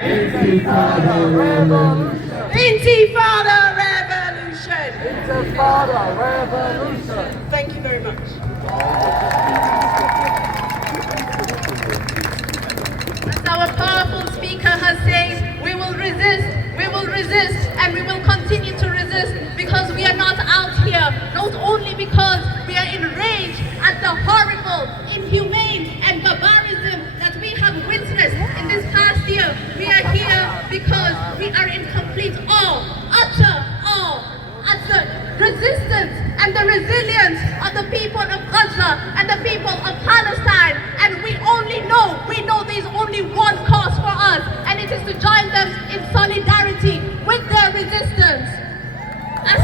Intifada revolution! Intifada revolution! Intifada revolution! Thank you very much. As our powerful speaker has said, we will resist, and we will continue to resist because we are not out here, not only because we are enraged at the horrible, inhumane and barbarism that we have witnessed in this past year. We are here because we are in complete awe, utter awe, at the resistance and the resilience of the people of Gaza and the people of Palestine. And we know there's only one cause for us, and it is to join them in solidarity with their resistance. As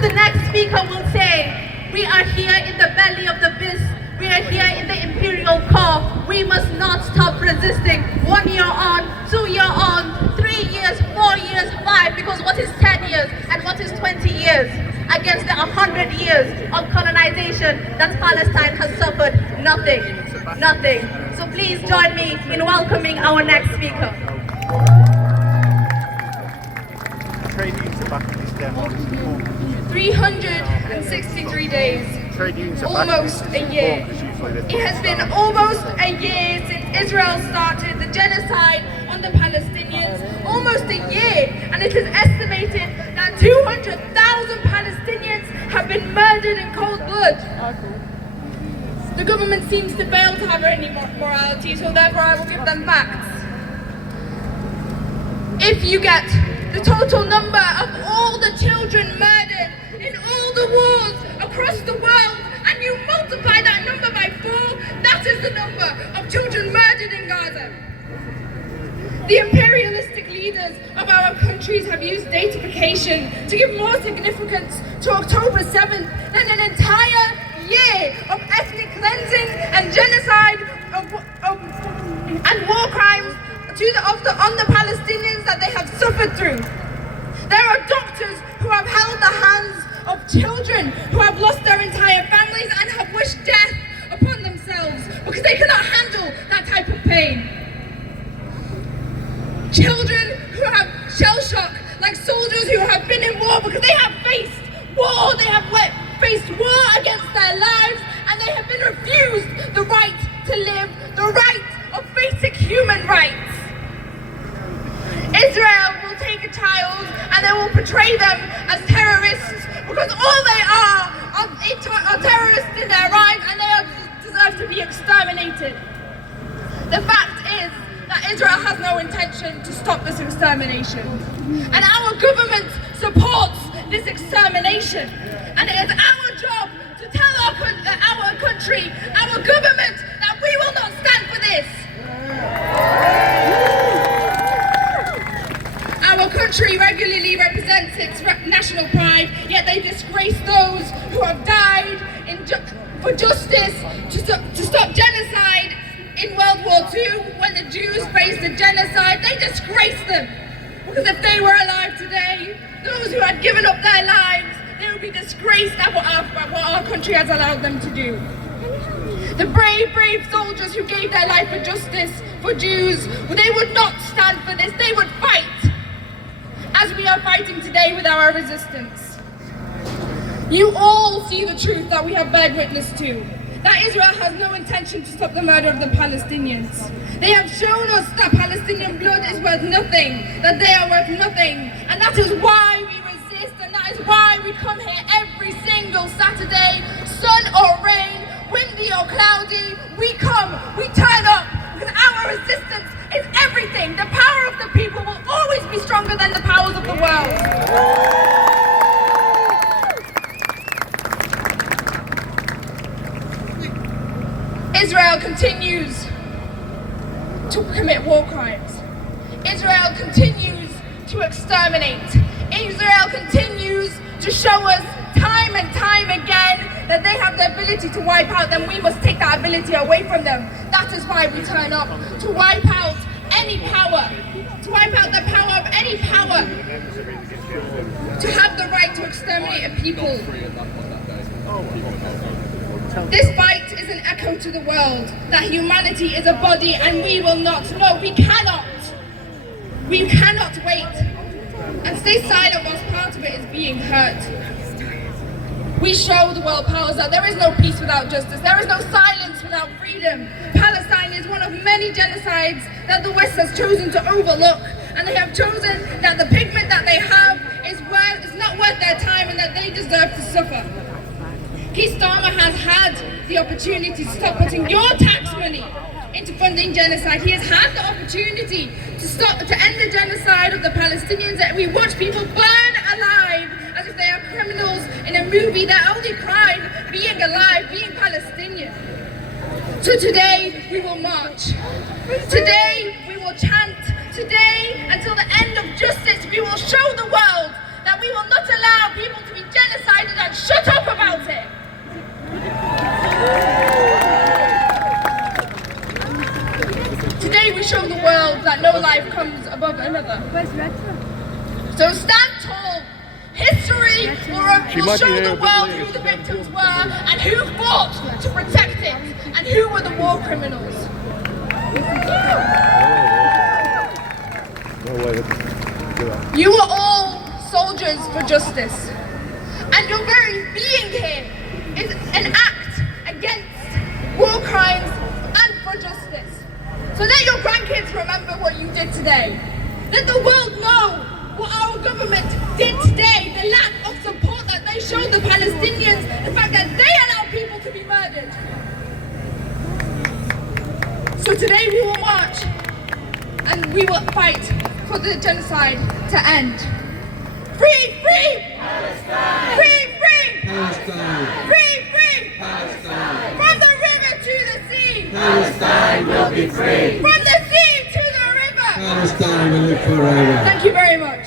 the next speaker will say, we are here in the belly of the beast. We are here in the imperial core. We must not stop resisting. 1 year on, 2 year on, 3 years, 4 years, 5, because what is 10 years and what is 20 years against the 100 years of colonization that Palestine has suffered? Nothing. Nothing. So please join me in welcoming our next speaker. Trade unions are back in this demo. 363 days, almost a year. It has been almost a year since Israel started the genocide on the Palestinians, almost a year, and it is estimated that 200,000 Palestinians have been murdered in cold blood. The government seems to fail to have any morality, so therefore I will give them facts. If you get the total number of all the children murdered in all the wars across the world, and you multiply that number by 4, that is the number of children murdered in Gaza. The imperialistic leaders of our countries have used datification to give more significance to October 7th than an entire year of ethnic cleansing and genocide and war crimes on the Palestinians that they have suffered through. There are doctors who have held the hands of children who have lost their entire families and have wished death upon themselves because they cannot handle that type of pain. Children who have shell shock, like soldiers who have been in war because they have faced war, faced war against their lives, and they have been refused the right to live, the right of basic human rights. Israel will take a child and they will portray them as terrorists because all they are terrorists in their eyes, and they deserve to be exterminated. The fact is that Israel has no intention to stop this extermination, and our government supports this extermination, and it is our job to tell our country, our government, that we will not stand for this. Our country regularly represents its national pride, yet they disgrace those who have died for justice, to stop genocide in World War II. When the Jews faced the genocide, they disgrace them. Because if they were alive today, those who had given up their lives, they would be disgraced at what our country has allowed them to do. The brave soldiers who gave their life for justice, for Jews, they would not stand for this, they would fight. As we are fighting today with our resistance. You all see the truth that we have bear witness to, that Israel has no intention to stop the murder of the Palestinians. They have shown us that Palestinian blood is worth nothing, that they are worth nothing, and that is why we resist, and that is why we come here every single Saturday, sun or rain, windy or cloudy, we come, we turn up, because our resistance is everything. The power of the people will always be stronger than the powers of the world. Israel continues to commit war crimes. Israel continues to exterminate. Israel continues to show us time and time again that they have the ability to wipe out, then we must take that ability away from them. That is why we turn up, to wipe out any power, to wipe out the power of any power, to have the right to exterminate a people. This fight is is an echo to the world that humanity is a body and we will not. No, we cannot. We cannot wait and stay silent whilst part of it is being hurt. We show the world powers that there is no peace without justice. There is no silence without freedom. Palestine is one of many genocides that the West has chosen to overlook. And they have chosen that the pigment that they have is not worth their time and that they deserve to suffer. Keir Starmer has had the opportunity to stop putting your tax money into funding genocide. He has had the opportunity to end the genocide of the Palestinians. That we watch people burn alive as if they are criminals in a movie. Their only crime being alive, being Palestinian. So today we will march. Today we will chant. Today, until the end of justice, we will show the world that we will not allow people to be genocided and shut up about it. Today we show the world that no life comes above another. So stand tall. History will show the world who the victims were and who fought to protect it and who were the war criminals. You are all soldiers for justice, and your very being here is an act against war crimes and for justice. So let your grandkids remember what you did today. Let the world know what our government did today, the lack of support that they showed the Palestinians, the fact that they allowed people to be murdered. So today we will march and we will fight for the genocide to end. Free, free! Palestine! Free, free! Palestine! Free, free! Palestine! From the river to the sea! Palestine will be free! From the sea to the river! Palestine will live forever! Thank you very much.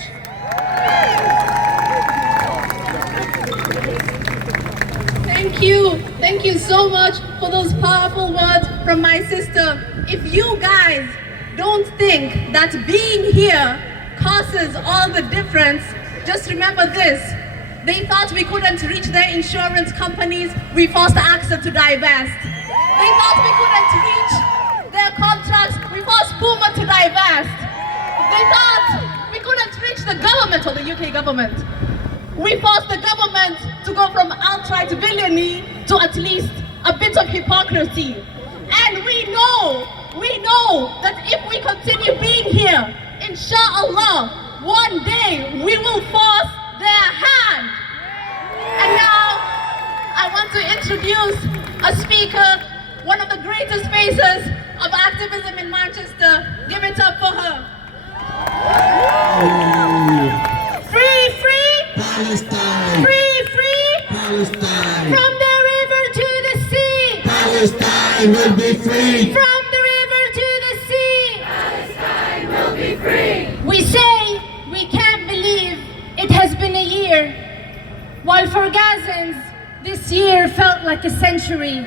Thank you so much for those powerful words from my sister. If you guys don't think that being here causes all the difference, just remember this. They thought we couldn't reach their insurance companies, we forced AXA to divest. They thought we couldn't reach their contracts, we forced Puma to divest. They thought we couldn't reach the government or the UK government. We forced the government to go from outright villainy to at least a bit of hypocrisy. And we know that if we continue being here, inshallah, one day we will force their hand. And now I want to introduce a speaker, one of the greatest faces of activism in Manchester. Give it up for her. Free, free! Palestine! Free, free! Palestine! From the river to the sea! Palestine will be free! From the river to the sea! Palestine will be free. We say we can't believe it has been a year, while for Gazans, this year felt like a century.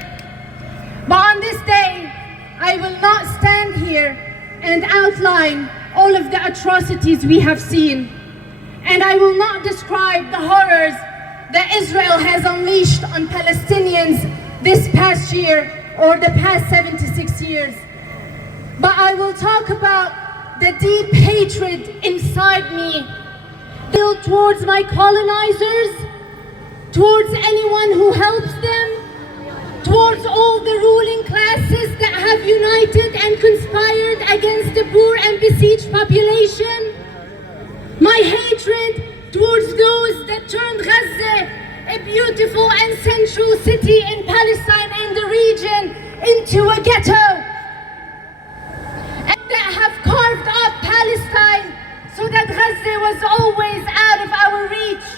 But on this day, I will not stand here and outline all of the atrocities we have seen. And I will not describe the horrors that Israel has unleashed on Palestinians this past year or the past 76 years. But I will talk about the deep hatred inside me, built towards my colonizers, towards anyone who helps them, towards all the ruling classes that have united and conspired against the poor and besieged population. My hatred towards those that turned Gaza, a beautiful and sensual city in Palestine and the region, into a ghetto. And that have carved up Palestine so that Gaza was always out of our reach.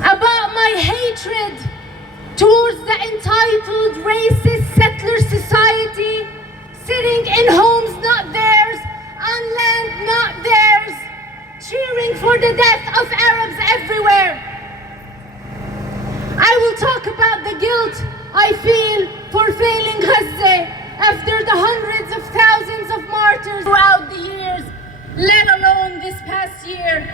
About my hatred towards the entitled racist settler society, sitting in homes not theirs, on land not theirs, cheering for the death of Arabs everywhere. I will talk about the guilt I feel for failing Gaza after the hundreds of thousands of martyrs throughout the years, let alone this past year.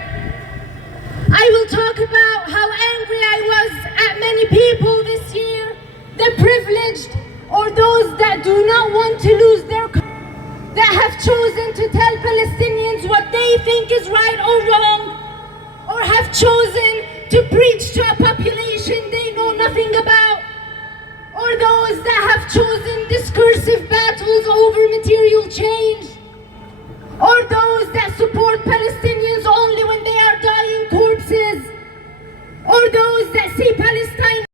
I will talk about how angry I was at many people this year, the privileged or those that do not want to lose their that have chosen to tell Palestinians what they think is right or wrong, or have chosen to preach to a population they know nothing about, or those that have chosen discursive battles over material change, or those